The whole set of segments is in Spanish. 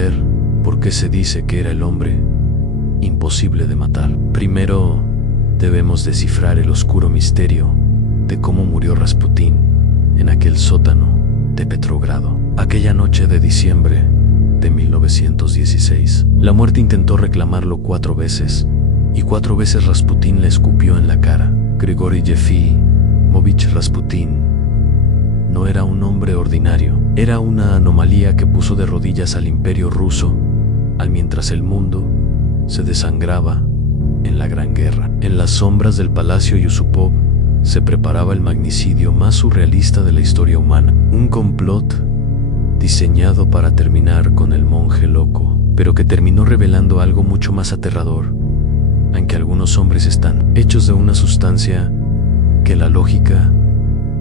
entender por qué se dice que era el hombre imposible de matar. Primero, debemos descifrar el oscuro misterio de cómo murió Rasputín en aquel sótano de Petrogrado. Aquella noche de diciembre de 1916, la muerte intentó reclamarlo 4 veces, y 4 veces Rasputín le escupió en la cara. Grigori Yefimovich Rasputín no era un hombre ordinario, era una anomalía que puso de rodillas al imperio ruso, mientras el mundo se desangraba en la Gran Guerra. En las sombras del Palacio Yusupov se preparaba el magnicidio más surrealista de la historia humana, un complot diseñado para terminar con el monje loco, pero que terminó revelando algo mucho más aterrador, en que algunos hombres están hechos de una sustancia que la lógica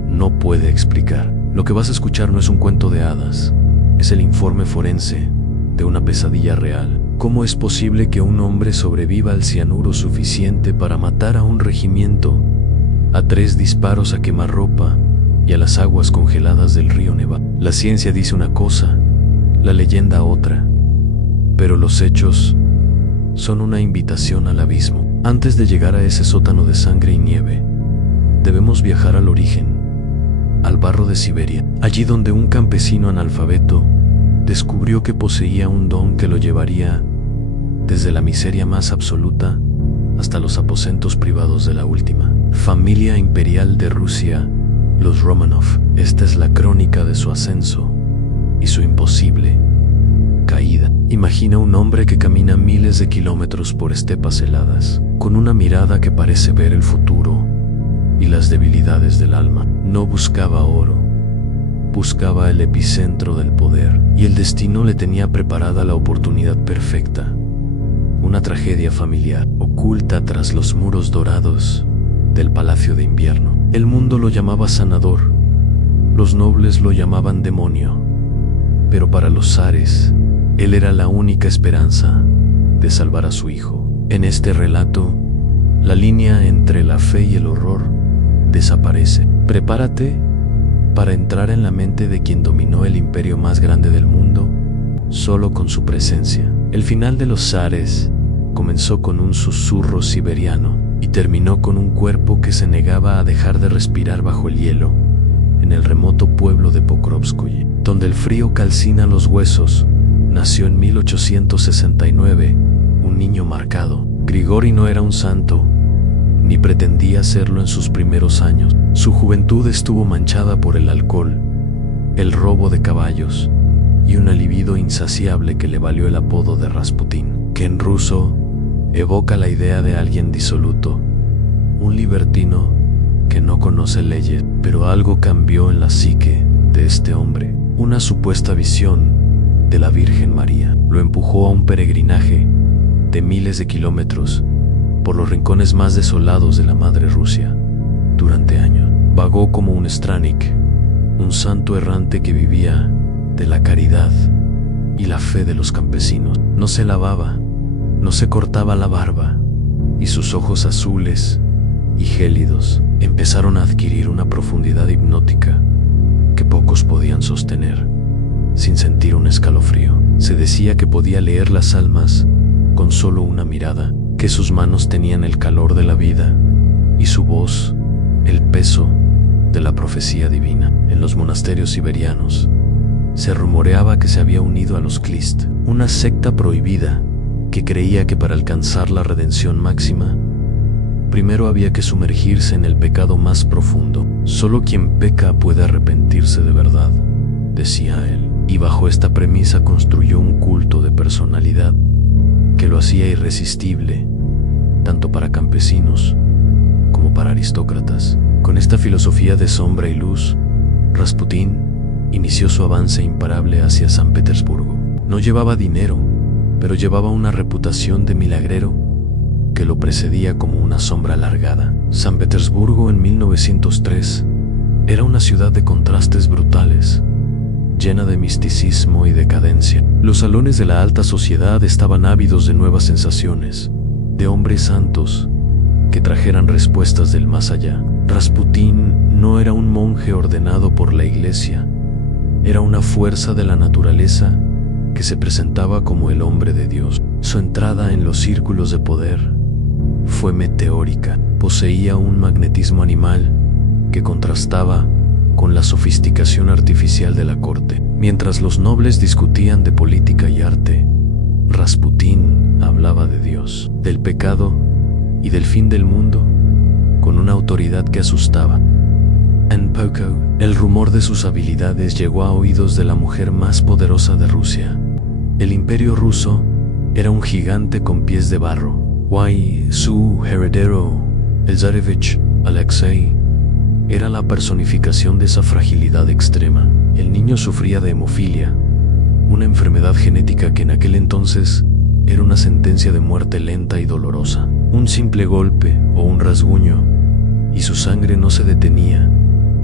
no puede explicar. Lo que vas a escuchar no es un cuento de hadas, es el informe forense de una pesadilla real. ¿Cómo es posible que un hombre sobreviva al cianuro suficiente para matar a un regimiento, a 3 disparos a quemarropa y a las aguas congeladas del río Neva? La ciencia dice una cosa, la leyenda otra, pero los hechos son una invitación al abismo. Antes de llegar a ese sótano de sangre y nieve, debemos viajar al origen, al barro de Siberia, allí donde un campesino analfabeto descubrió que poseía un don que lo llevaría desde la miseria más absoluta hasta los aposentos privados de la última familia imperial de Rusia, los Romanov. Esta es la crónica de su ascenso y su imposible caída. Imagina un hombre que camina miles de kilómetros por estepas heladas, con una mirada que parece ver el futuro y las debilidades del alma. No buscaba oro, buscaba el epicentro del poder, y el destino le tenía preparada la oportunidad perfecta. Una tragedia familiar, oculta tras los muros dorados del Palacio de Invierno. El mundo lo llamaba sanador, los nobles lo llamaban demonio, pero para los zares, él era la única esperanza de salvar a su hijo. En este relato, la línea entre la fe y el horror desaparece. Prepárate para entrar en la mente de quien dominó el imperio más grande del mundo solo con su presencia. El final de los zares comenzó con un susurro siberiano y terminó con un cuerpo que se negaba a dejar de respirar bajo el hielo en el remoto pueblo de Pokrovskoye, donde el frío calcina los huesos. Nació en 1869 un niño marcado. Grigori no era un santo, ni pretendía serlo en sus primeros años. Su juventud estuvo manchada por el alcohol, el robo de caballos y una libido insaciable que le valió el apodo de Rasputín, que en ruso evoca la idea de alguien disoluto, un libertino que no conoce leyes. Pero algo cambió en la psique de este hombre. Una supuesta visión de la Virgen María lo empujó a un peregrinaje de miles de kilómetros por los rincones más desolados de la madre Rusia. Durante años vagó como un Stranik, un santo errante que vivía de la caridad y la fe de los campesinos. No se lavaba, no se cortaba la barba, y sus ojos azules y gélidos empezaron a adquirir una profundidad hipnótica que pocos podían sostener sin sentir un escalofrío. Se decía que podía leer las almas con solo una mirada, que sus manos tenían el calor de la vida y su voz el peso de la profecía divina. En los monasterios siberianos se rumoreaba que se había unido a los Klist, una secta prohibida que creía que para alcanzar la redención máxima, primero había que sumergirse en el pecado más profundo. Solo quien peca puede arrepentirse de verdad, decía él, y bajo esta premisa construyó un culto de personalidad que lo hacía irresistible, tanto para campesinos como para aristócratas. Con esta filosofía de sombra y luz, Rasputín inició su avance imparable hacia San Petersburgo. No llevaba dinero, pero llevaba una reputación de milagrero que lo precedía como una sombra alargada. San Petersburgo en 1903 era una ciudad de contrastes brutales, llena de misticismo y decadencia. Los salones de la alta sociedad estaban ávidos de nuevas sensaciones, de hombres santos que trajeran respuestas del más allá. Rasputín no era un monje ordenado por la iglesia, era una fuerza de la naturaleza que se presentaba como el hombre de Dios. Su entrada en los círculos de poder fue meteórica. Poseía un magnetismo animal que contrastaba con la sofisticación artificial de la corte. Mientras los nobles discutían de política y arte, Rasputín hablaba de Dios, del pecado y del fin del mundo con una autoridad que asustaba. En poco, el rumor de sus habilidades llegó a oídos de la mujer más poderosa de Rusia. El imperio ruso era un gigante con pies de barro. Su heredero, el zarevich Alexei, era la personificación de esa fragilidad extrema. El niño sufría de hemofilia, una enfermedad genética que en aquel entonces era una sentencia de muerte lenta y dolorosa. Un simple golpe o un rasguño y su sangre no se detenía,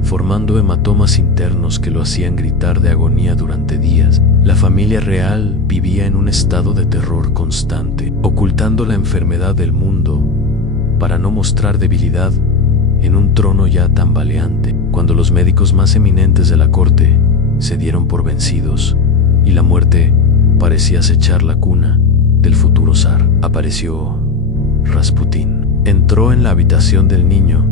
formando hematomas internos que lo hacían gritar de agonía durante días. La familia real vivía en un estado de terror constante, ocultando la enfermedad del mundo para no mostrar debilidad en un trono ya tambaleante. Cuando los médicos más eminentes de la corte se dieron por vencidos y la muerte parecía acechar la cuna del futuro zar, apareció Rasputín. Entró en la habitación del niño,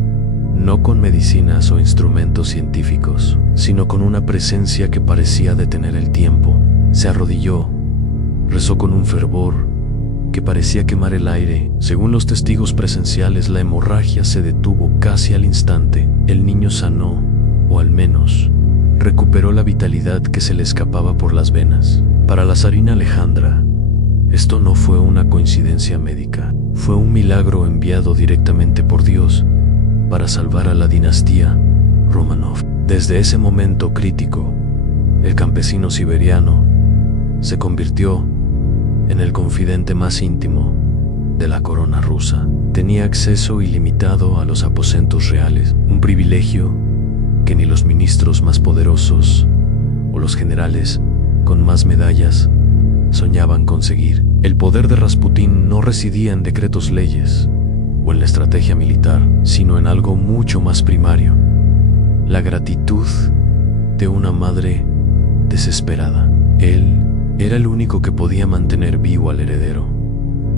no con medicinas o instrumentos científicos, sino con una presencia que parecía detener el tiempo. Se arrodilló, rezó con un fervor que parecía quemar el aire. Según los testigos presenciales, la hemorragia se detuvo casi al instante. El niño sanó, o al menos recuperó la vitalidad que se le escapaba por las venas. Para la zarina Alejandra, esto no fue una coincidencia médica, fue un milagro enviado directamente por Dios para salvar a la dinastía Romanov. Desde ese momento crítico, el campesino siberiano se convirtió en el confidente más íntimo de la corona rusa. Tenía acceso ilimitado a los aposentos reales, un privilegio que ni los ministros más poderosos o los generales con más medallas soñaban conseguir. El poder de Rasputín no residía en decretos leyes o en la estrategia militar, sino en algo mucho más primario: la gratitud de una madre desesperada. Él era el único que podía mantener vivo al heredero,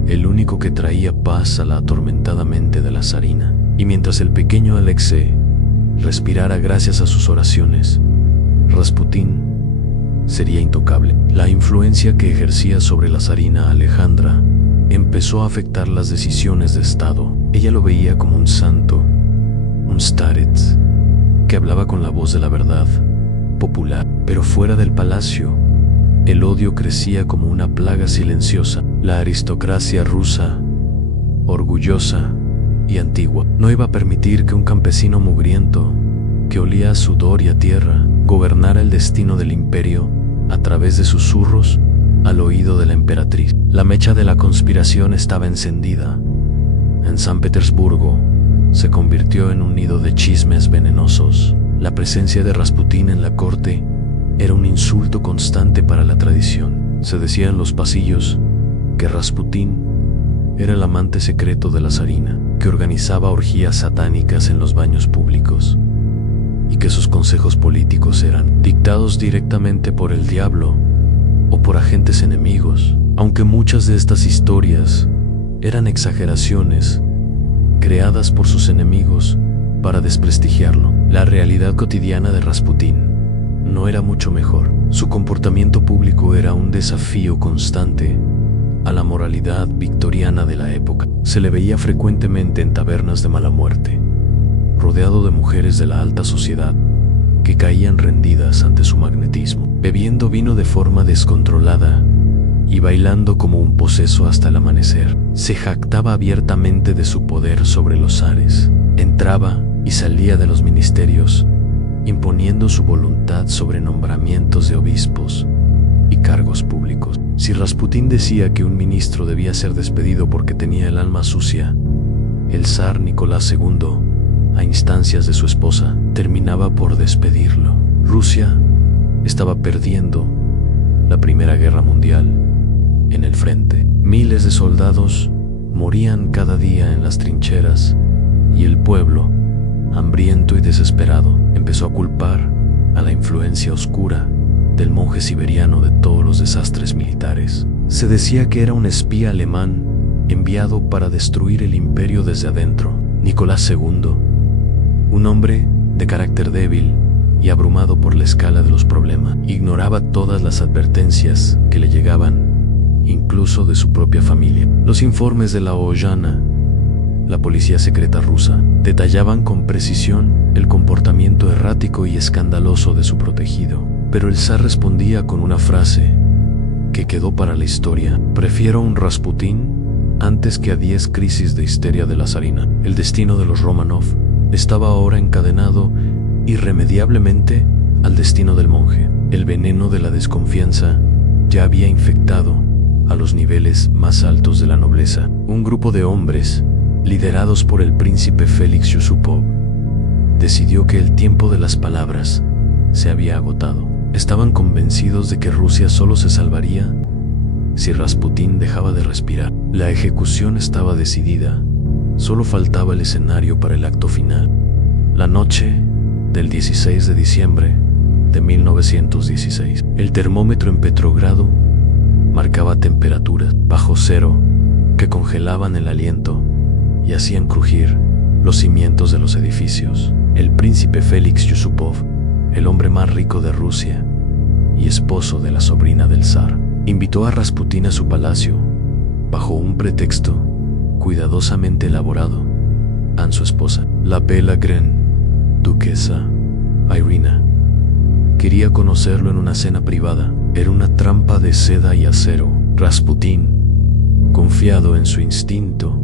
el único que traía paz a la atormentada mente de la zarina. Y mientras el pequeño Alexei respirara gracias a sus oraciones, Rasputín sería intocable. La influencia que ejercía sobre la zarina Alejandra empezó a afectar las decisiones de Estado. Ella lo veía como un santo, un starets, que hablaba con la voz de la verdad popular. Pero fuera del palacio, el odio crecía como una plaga silenciosa. La aristocracia rusa, orgullosa y antigua, no iba a permitir que un campesino mugriento, que olía a sudor y a tierra, gobernara el destino del imperio a través de susurros al oído de la emperatriz. La mecha de la conspiración estaba encendida. En San Petersburgo se convirtió en un nido de chismes venenosos. La presencia de Rasputín en la corte era un insulto constante para la tradición. Se decía en los pasillos que Rasputín era el amante secreto de la zarina, que organizaba orgías satánicas en los baños públicos y que sus consejos políticos eran dictados directamente por el diablo o por agentes enemigos. Aunque muchas de estas historias eran exageraciones creadas por sus enemigos para desprestigiarlo, la realidad cotidiana de Rasputín no era mucho mejor. Su comportamiento público era un desafío constante a la moralidad victoriana de la época. Se le veía frecuentemente en tabernas de mala muerte, rodeado de mujeres de la alta sociedad que caían rendidas ante su magnetismo, bebiendo vino de forma descontrolada y bailando como un poseso hasta el amanecer. Se jactaba abiertamente de su poder sobre los zares. Entraba y salía de los ministerios, imponiendo su voluntad sobre nombramientos de obispos y cargos públicos. Si Rasputín decía que un ministro debía ser despedido porque tenía el alma sucia, el zar Nicolás II, a instancias de su esposa, terminaba por despedirlo. Rusia estaba perdiendo la Primera Guerra Mundial en el frente. Miles de soldados morían cada día en las trincheras y el pueblo, hambriento y desesperado, empezó a culpar a la influencia oscura del monje siberiano de todos los desastres militares. Se decía que era un espía alemán enviado para destruir el imperio desde adentro. Nicolás II, un hombre de carácter débil y abrumado por la escala de los problemas, ignoraba todas las advertencias que le llegaban, incluso de su propia familia. Los informes de la Oyana, la policía secreta rusa, detallaban con precisión el comportamiento errático y escandaloso de su protegido. Pero el zar respondía con una frase que quedó para la historia: prefiero un Rasputín antes que a 10 crisis de histeria de la zarina. El destino de los Romanov estaba ahora encadenado irremediablemente al destino del monje. El veneno de la desconfianza ya había infectado a los niveles más altos de la nobleza. Un grupo de hombres, liderados por el príncipe Félix Yusupov, decidió que el tiempo de las palabras se había agotado. Estaban convencidos de que Rusia solo se salvaría si Rasputín dejaba de respirar. La ejecución estaba decidida, solo faltaba el escenario para el acto final. La noche del 16 de diciembre de 1916, el termómetro en Petrogrado marcaba temperaturas bajo cero que congelaban el aliento y hacían crujir los cimientos de los edificios. El príncipe Félix Yusupov, el hombre más rico de Rusia y esposo de la sobrina del zar, invitó a Rasputín a su palacio bajo un pretexto cuidadosamente elaborado. A su esposa, la bella gran duquesa Irina, quería conocerlo en una cena privada. Era una trampa de seda y acero. Rasputín, confiado en su instinto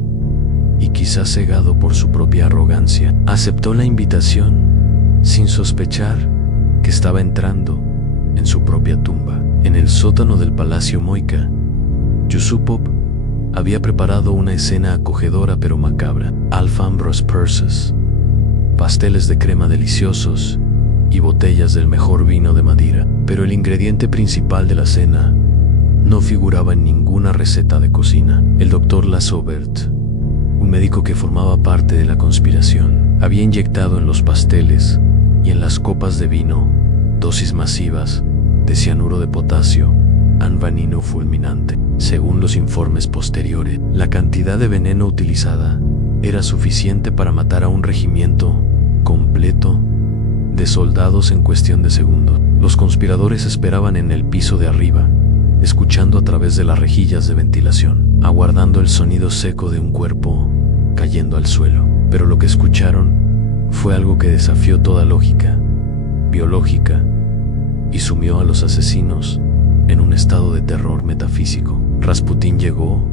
y quizás cegado por su propia arrogancia, aceptó la invitación sin sospechar que estaba entrando en su propia tumba. En el sótano del Palacio Moika, Yusupov había preparado una escena acogedora pero macabra: alfombras persas, pasteles de crema deliciosos y botellas del mejor vino de Madeira. Pero el ingrediente principal de la cena no figuraba en ninguna receta de cocina. El doctor Lasobert, un médico que formaba parte de la conspiración, había inyectado en los pasteles y en las copas de vino dosis masivas de cianuro de potasio, anvanino fulminante. Según los informes posteriores, la cantidad de veneno utilizada era suficiente para matar a un regimiento completo de soldados en cuestión de segundos. Los conspiradores esperaban en el piso de arriba, escuchando a través de las rejillas de ventilación, aguardando el sonido seco de un cuerpo cayendo al suelo. Pero lo que escucharon fue algo que desafió toda lógica biológica y sumió a los asesinos en un estado de terror metafísico. Rasputín llegó,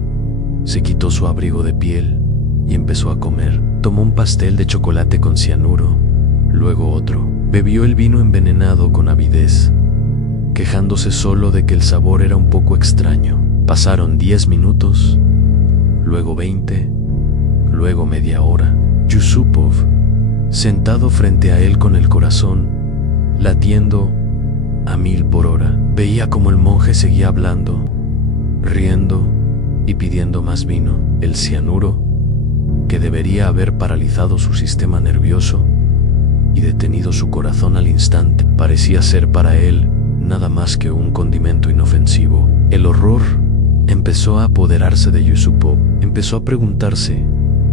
se quitó su abrigo de piel y empezó a comer. Tomó un pastel de chocolate con cianuro, luego otro. Bebió el vino envenenado con avidez, quejándose solo de que el sabor era un poco extraño. Pasaron 10 minutos, luego 20, luego media hora. Yusupov, sentado frente a él con el corazón latiendo a 1000 por hora, veía como el monje seguía hablando, riendo y pidiendo más vino. El cianuro, que debería haber paralizado su sistema nervioso y detenido su corazón al instante, parecía ser para él nada más que un condimento inofensivo. El horror empezó a apoderarse de Yusupov. Empezó a preguntarse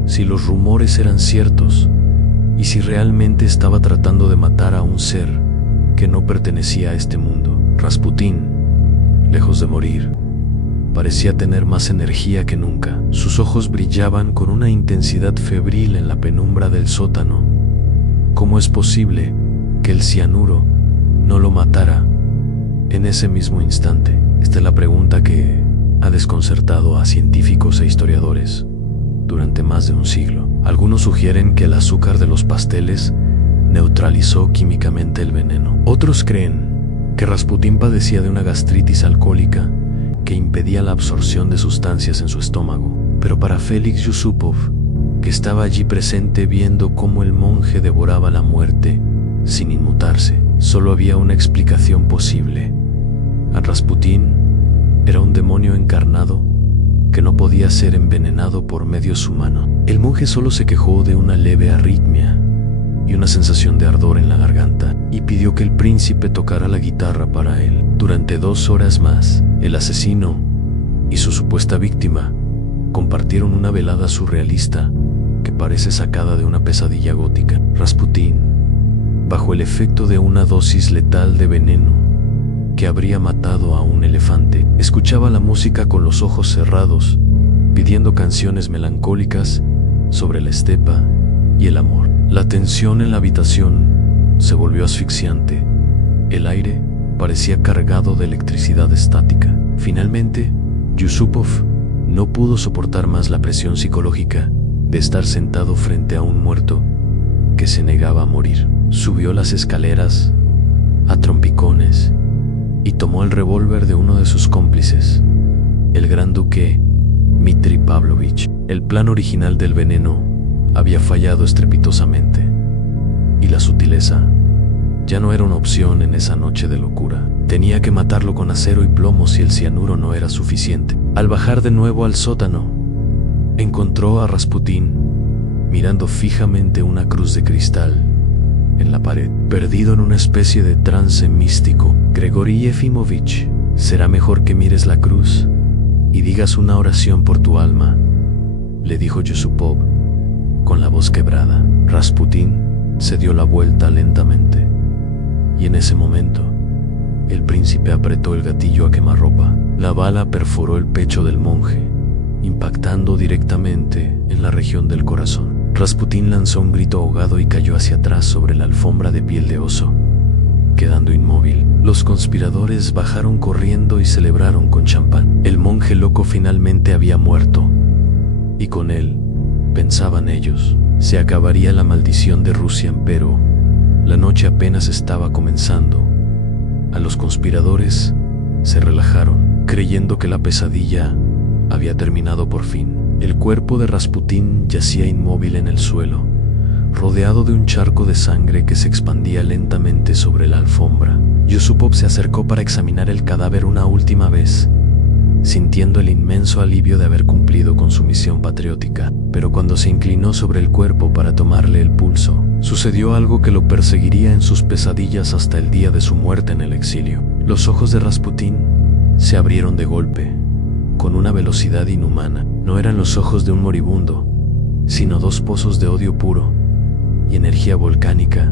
si los rumores eran ciertos y si realmente estaba tratando de matar a un ser que no pertenecía a este mundo. Rasputín, lejos de morir, parecía tener más energía que nunca. Sus ojos brillaban con una intensidad febril en la penumbra del sótano. ¿Cómo es posible que el cianuro no lo matara en ese mismo instante? Esta es la pregunta que ha desconcertado a científicos e historiadores durante más de un siglo. Algunos sugieren que el azúcar de los pasteles neutralizó químicamente el veneno. Otros creen que Rasputín padecía de una gastritis alcohólica que impedía la absorción de sustancias en su estómago. Pero para Félix Yusupov, que estaba allí presente viendo cómo el monje devoraba la muerte sin inmutarse, solo había una explicación posible. Rasputín era un demonio encarnado que no podía ser envenenado por medios humanos. El monje solo se quejó de una leve arritmia y una sensación de ardor en la garganta, y pidió que el príncipe tocara la guitarra para él. Durante 2 horas más, el asesino y su supuesta víctima compartieron una velada surrealista que parece sacada de una pesadilla gótica. Rasputín, bajo el efecto de una dosis letal de veneno que habría matado a un elefante, escuchaba la música con los ojos cerrados, pidiendo canciones melancólicas sobre la estepa y el amor. La tensión en la habitación se volvió asfixiante. El aire parecía cargado de electricidad estática. Finalmente, Yusupov no pudo soportar más la presión psicológica de estar sentado frente a un muerto que se negaba a morir. Subió las escaleras a trompicones y tomó el revólver de uno de sus cómplices, el gran duque Dmitri Pavlovich. El plan original del veneno había fallado estrepitosamente, y la sutileza ya no era una opción en esa noche de locura. Tenía que matarlo con acero y plomo si el cianuro no era suficiente. Al bajar de nuevo al sótano, encontró a Rasputín mirando fijamente una cruz de cristal en la pared, perdido en una especie de trance místico. Grigori Yefimovich, será mejor que mires la cruz y digas una oración por tu alma, le dijo Yusupov con la voz quebrada. Rasputín se dio la vuelta lentamente, y en ese momento el príncipe apretó el gatillo a quemarropa. La bala perforó el pecho del monje, impactando directamente en la región del corazón. Rasputín lanzó un grito ahogado y cayó hacia atrás sobre la alfombra de piel de oso, quedando inmóvil. Los conspiradores bajaron corriendo y celebraron con champán. El monje loco finalmente había muerto, y con él, pensaban ellos, se acabaría la maldición de Rusia, pero la noche apenas estaba comenzando. A los conspiradores se relajaron, creyendo que la pesadilla había terminado por fin. El cuerpo de Rasputín yacía inmóvil en el suelo, rodeado de un charco de sangre que se expandía lentamente sobre la alfombra. Yusupov se acercó para examinar el cadáver una última vez, sintiendo el inmenso alivio de haber cumplido con su misión patriótica. Pero cuando se inclinó sobre el cuerpo para tomarle el pulso, sucedió algo que lo perseguiría en sus pesadillas hasta el día de su muerte en el exilio. Los ojos de Rasputín se abrieron de golpe, con una velocidad inhumana. No eran los ojos de un moribundo, sino 2 pozos de odio puro y energía volcánica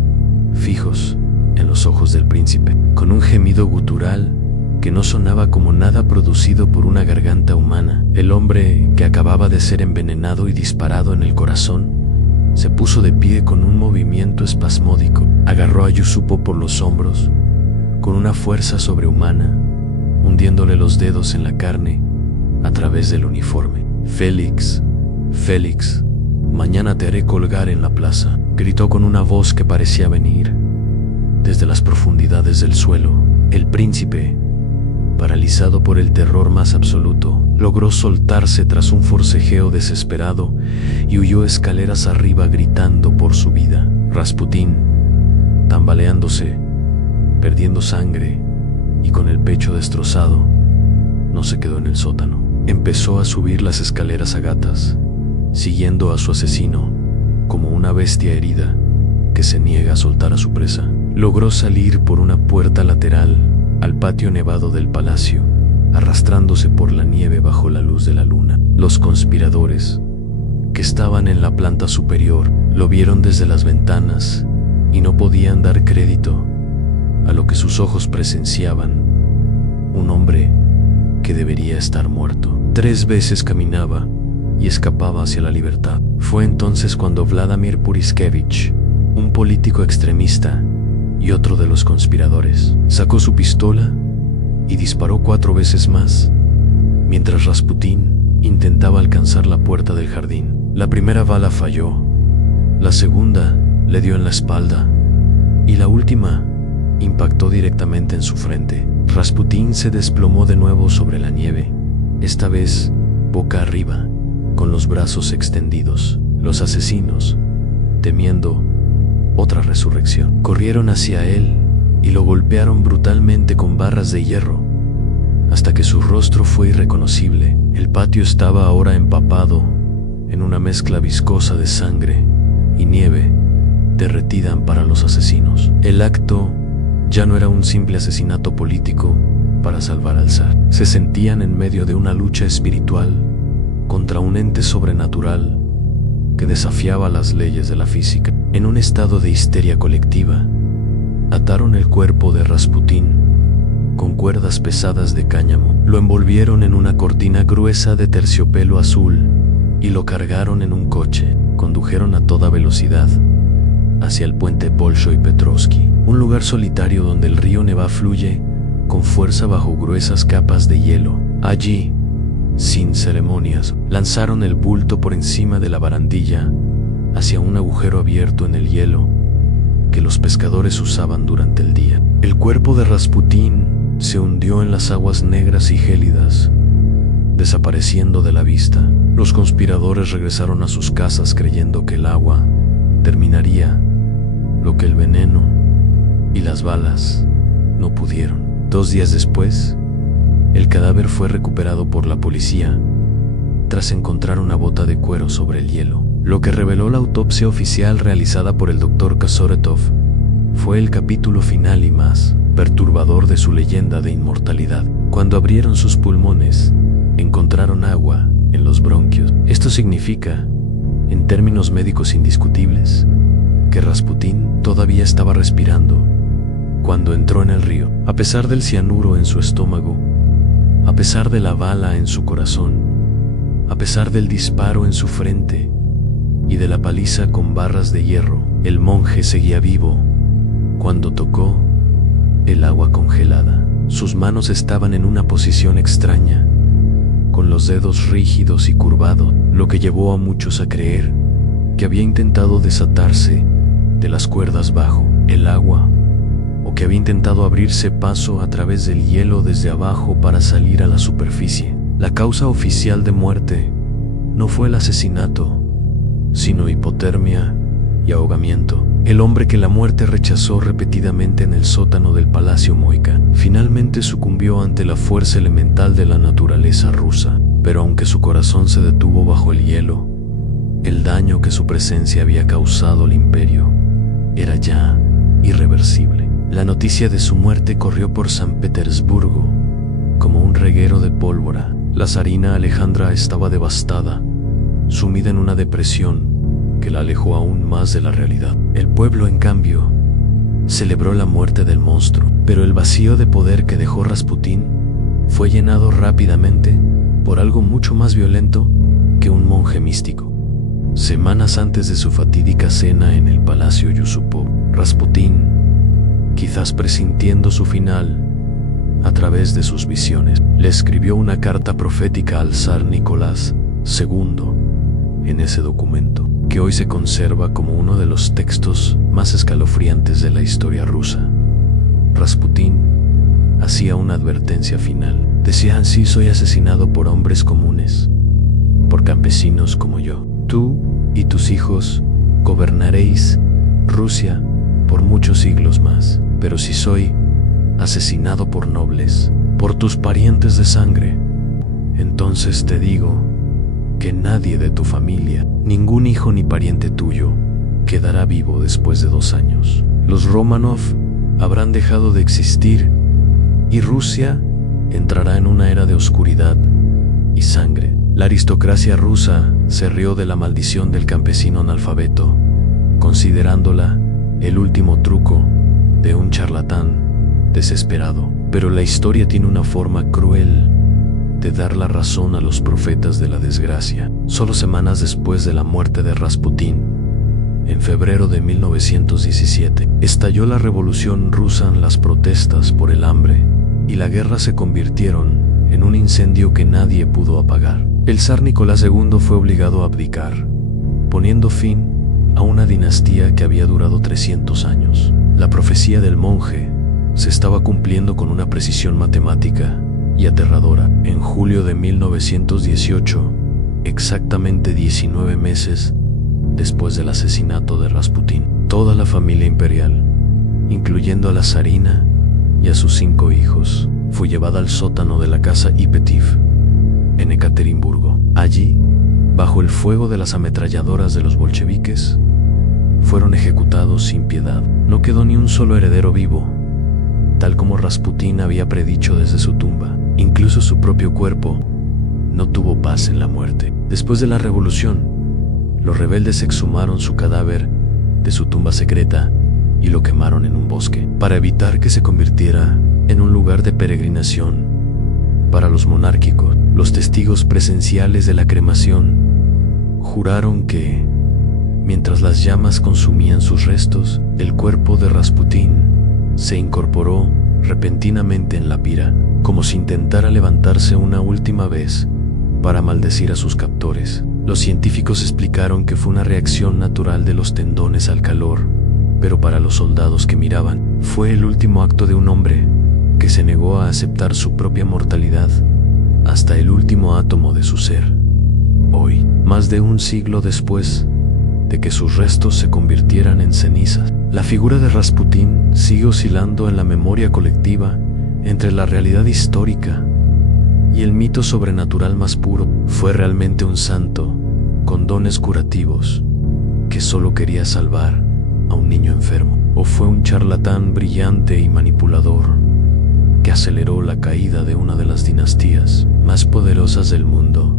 fijos en los ojos del príncipe. Con un gemido gutural que no sonaba como nada producido por una garganta humana, el hombre que acababa de ser envenenado y disparado en el corazón se puso de pie con un movimiento espasmódico. Agarró a Yusupov por los hombros con una fuerza sobrehumana, hundiéndole los dedos en la carne a través del uniforme. Félix, Félix, mañana te haré colgar en la plaza, gritó con una voz que parecía venir desde las profundidades del suelo. El príncipe, paralizado por el terror más absoluto, logró soltarse tras un forcejeo desesperado y huyó escaleras arriba gritando por su vida. Rasputín, tambaleándose, perdiendo sangre y con el pecho destrozado, no se quedó en el sótano. Empezó a subir las escaleras a gatas, siguiendo a su asesino como una bestia herida que se niega a soltar a su presa. Logró salir por una puerta lateral al patio nevado del palacio, arrastrándose por la nieve bajo la luz de la luna. Los conspiradores, que estaban en la planta superior, lo vieron desde las ventanas y no podían dar crédito a lo que sus ojos presenciaban. Un hombre que debería estar muerto. 3 veces caminaba y escapaba hacia la libertad. Fue entonces cuando Vladimir Puriskevich, un político extremista y otro de los conspiradores, sacó su pistola y disparó 4 veces más, mientras Rasputín intentaba alcanzar la puerta del jardín. La primera bala falló, la segunda le dio en la espalda y la última impactó directamente en su frente. Rasputín se desplomó de nuevo sobre la nieve, esta vez boca arriba, con los brazos extendidos. Los asesinos, temiendo otra resurrección, corrieron hacia él y lo golpearon brutalmente con barras de hierro, hasta que su rostro fue irreconocible. El patio estaba ahora empapado en una mezcla viscosa de sangre y nieve derretida para los asesinos. El acto ya no era un simple asesinato político para salvar al zar. Se sentían en medio de una lucha espiritual contra un ente sobrenatural que desafiaba las leyes de la física. En un estado de histeria colectiva, ataron el cuerpo de Rasputín con cuerdas pesadas de cáñamo, lo envolvieron en una cortina gruesa de terciopelo azul y lo cargaron en un coche. Condujeron a toda velocidad hacia el puente Bolshoi Petrovsky, un lugar solitario donde el río Neva fluye con fuerza bajo gruesas capas de hielo. Allí, sin ceremonias, lanzaron el bulto por encima de la barandilla hacia un agujero abierto en el hielo que los pescadores usaban durante el día. El cuerpo de Rasputín se hundió en las aguas negras y gélidas, desapareciendo de la vista. Los conspiradores regresaron a sus casas creyendo que el agua terminaría lo que el veneno y las balas no pudieron. 2 días después, el cadáver fue recuperado por la policía tras encontrar una bota de cuero sobre el hielo. Lo que reveló la autopsia oficial realizada por el Dr. Kazoretov fue el capítulo final y más perturbador de su leyenda de inmortalidad. Cuando abrieron sus pulmones, encontraron agua en los bronquios. Esto significa, en términos médicos indiscutibles, que Rasputín todavía estaba respirando cuando entró en el río. A pesar del cianuro en su estómago, a pesar de la bala en su corazón, a pesar del disparo en su frente y de la paliza con barras de hierro, el monje seguía vivo cuando tocó el agua congelada. Sus manos estaban en una posición extraña, con los dedos rígidos y curvados, lo que llevó a muchos a creer que había intentado desatarse de las cuerdas bajo el agua, o que había intentado abrirse paso a través del hielo desde abajo para salir a la superficie. La causa oficial de muerte no fue el asesinato, sino hipotermia y ahogamiento. El hombre que la muerte rechazó repetidamente en el sótano del Palacio Moika finalmente sucumbió ante la fuerza elemental de la naturaleza rusa, pero aunque su corazón se detuvo bajo el hielo, el daño que su presencia había causado al imperio era ya irreversible. La noticia de su muerte corrió por San Petersburgo como un reguero de pólvora. La zarina Alejandra estaba devastada, sumida en una depresión que la alejó aún más de la realidad. El pueblo, en cambio, celebró la muerte del monstruo, pero el vacío de poder que dejó Rasputín fue llenado rápidamente por algo mucho más violento que un monje místico. Semanas antes de su fatídica cena en el Palacio Yusupov, Rasputín, quizás presintiendo su final a través de sus visiones, le escribió una carta profética al zar Nicolás II. En ese documento, que hoy se conserva como uno de los textos más escalofriantes de la historia rusa, Rasputín hacía una advertencia final. Decía así: soy asesinado por hombres comunes, por campesinos como yo. Tú y tus hijos gobernaréis Rusia por muchos siglos más. Pero si soy asesinado por nobles, por tus parientes de sangre, entonces te digo que nadie de tu familia, ningún hijo ni pariente tuyo, quedará vivo después de 2 años. Los Romanov habrán dejado de existir y Rusia entrará en una era de oscuridad y sangre. La aristocracia rusa se rió de la maldición del campesino analfabeto, considerándola el último truco de un charlatán desesperado. Pero la historia tiene una forma cruel de dar la razón a los profetas de la desgracia. Solo semanas después de la muerte de Rasputín, en febrero de 1917, estalló la revolución rusa. Las protestas por el hambre y la guerra se convirtieron en un incendio que nadie pudo apagar. El zar Nicolás II fue obligado a abdicar, poniendo fin a una dinastía que había durado 300 años. La profecía del monje se estaba cumpliendo con una precisión matemática y aterradora. En julio de 1918, exactamente 19 meses después del asesinato de Rasputín, toda la familia imperial, incluyendo a la zarina y a sus 5 hijos, fue llevada al sótano de la casa Ipetiv, en Ekaterimburgo. Allí, bajo el fuego de las ametralladoras de los bolcheviques, fueron ejecutados sin piedad. No quedó ni un solo heredero vivo, tal como Rasputín había predicho desde su tumba. Incluso su propio cuerpo no tuvo paz en la muerte. Después de la revolución, los rebeldes exhumaron su cadáver de su tumba secreta y lo quemaron en un bosque, para evitar que se convirtiera en un lugar de peregrinación para los monárquicos. Los testigos presenciales de la cremación juraron que, mientras las llamas consumían sus restos, el cuerpo de Rasputín se incorporó repentinamente en la pira, como si intentara levantarse una última vez para maldecir a sus captores. Los científicos explicaron que fue una reacción natural de los tendones al calor, pero para los soldados que miraban, fue el último acto de un hombre que se negó a aceptar su propia mortalidad hasta el último átomo de su ser. Hoy, más de un siglo después de que sus restos se convirtieran en cenizas, la figura de Rasputín sigue oscilando en la memoria colectiva entre la realidad histórica y el mito sobrenatural más puro. Fue realmente un santo con dones curativos que solo quería salvar a un niño enfermo, o fue un charlatán brillante y manipulador que aceleró la caída de una de las dinastías más poderosas del mundo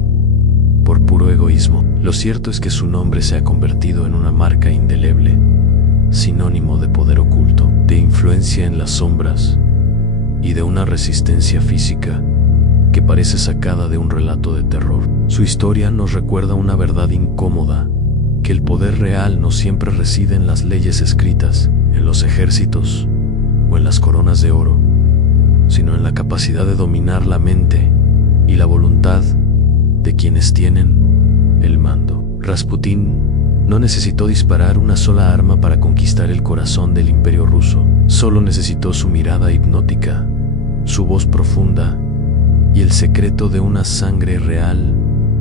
por puro egoísmo. Lo cierto es que su nombre se ha convertido en una marca indeleble, sinónimo de poder oculto, de influencia en las sombras y de una resistencia física que parece sacada de un relato de terror. Su historia nos recuerda una verdad incómoda, que el poder real no siempre reside en las leyes escritas, en los ejércitos o en las coronas de oro, sino en la capacidad de dominar la mente y la voluntad de quienes tienen el mando. Rasputín no necesitó disparar una sola arma para conquistar el corazón del imperio ruso. Solo necesitó su mirada hipnótica, su voz profunda y el secreto de una sangre real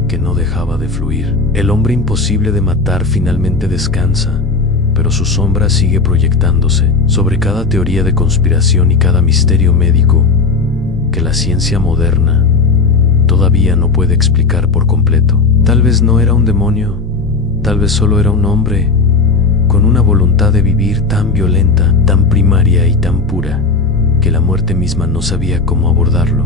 que no dejaba de fluir. El hombre imposible de matar finalmente descansa, pero su sombra sigue proyectándose sobre cada teoría de conspiración y cada misterio médico que la ciencia moderna todavía no puede explicar por completo. Tal vez no era un demonio, tal vez solo era un hombre con una voluntad de vivir tan violenta, tan primaria y tan pura, que la muerte misma no sabía cómo abordarlo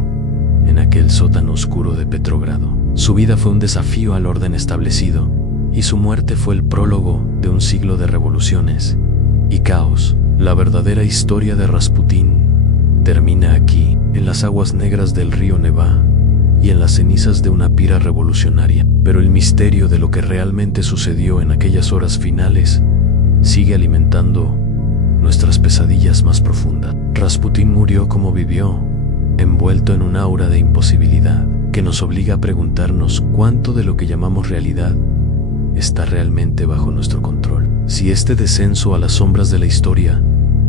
en aquel sótano oscuro de Petrogrado. Su vida fue un desafío al orden establecido, y su muerte fue el prólogo de un siglo de revoluciones y caos. La verdadera historia de Rasputín termina aquí, en las aguas negras del río Nevá y en las cenizas de una pira revolucionaria. Pero el misterio de lo que realmente sucedió en aquellas horas finales sigue alimentando nuestras pesadillas más profundas. Rasputín murió como vivió, envuelto en un aura de imposibilidad que nos obliga a preguntarnos cuánto de lo que llamamos realidad está realmente bajo nuestro control. Si este descenso a las sombras de la historia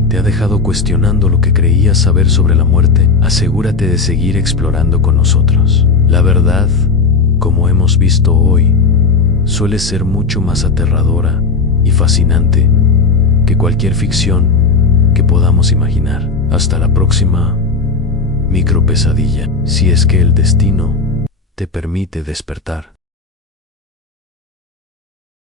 te ha dejado cuestionando lo que creías saber sobre la muerte, asegúrate de seguir explorando con nosotros. La verdad, como hemos visto hoy, suele ser mucho más aterradora y fascinante que cualquier ficción que podamos imaginar. Hasta la próxima micropesadilla, si es que el destino te permite despertar.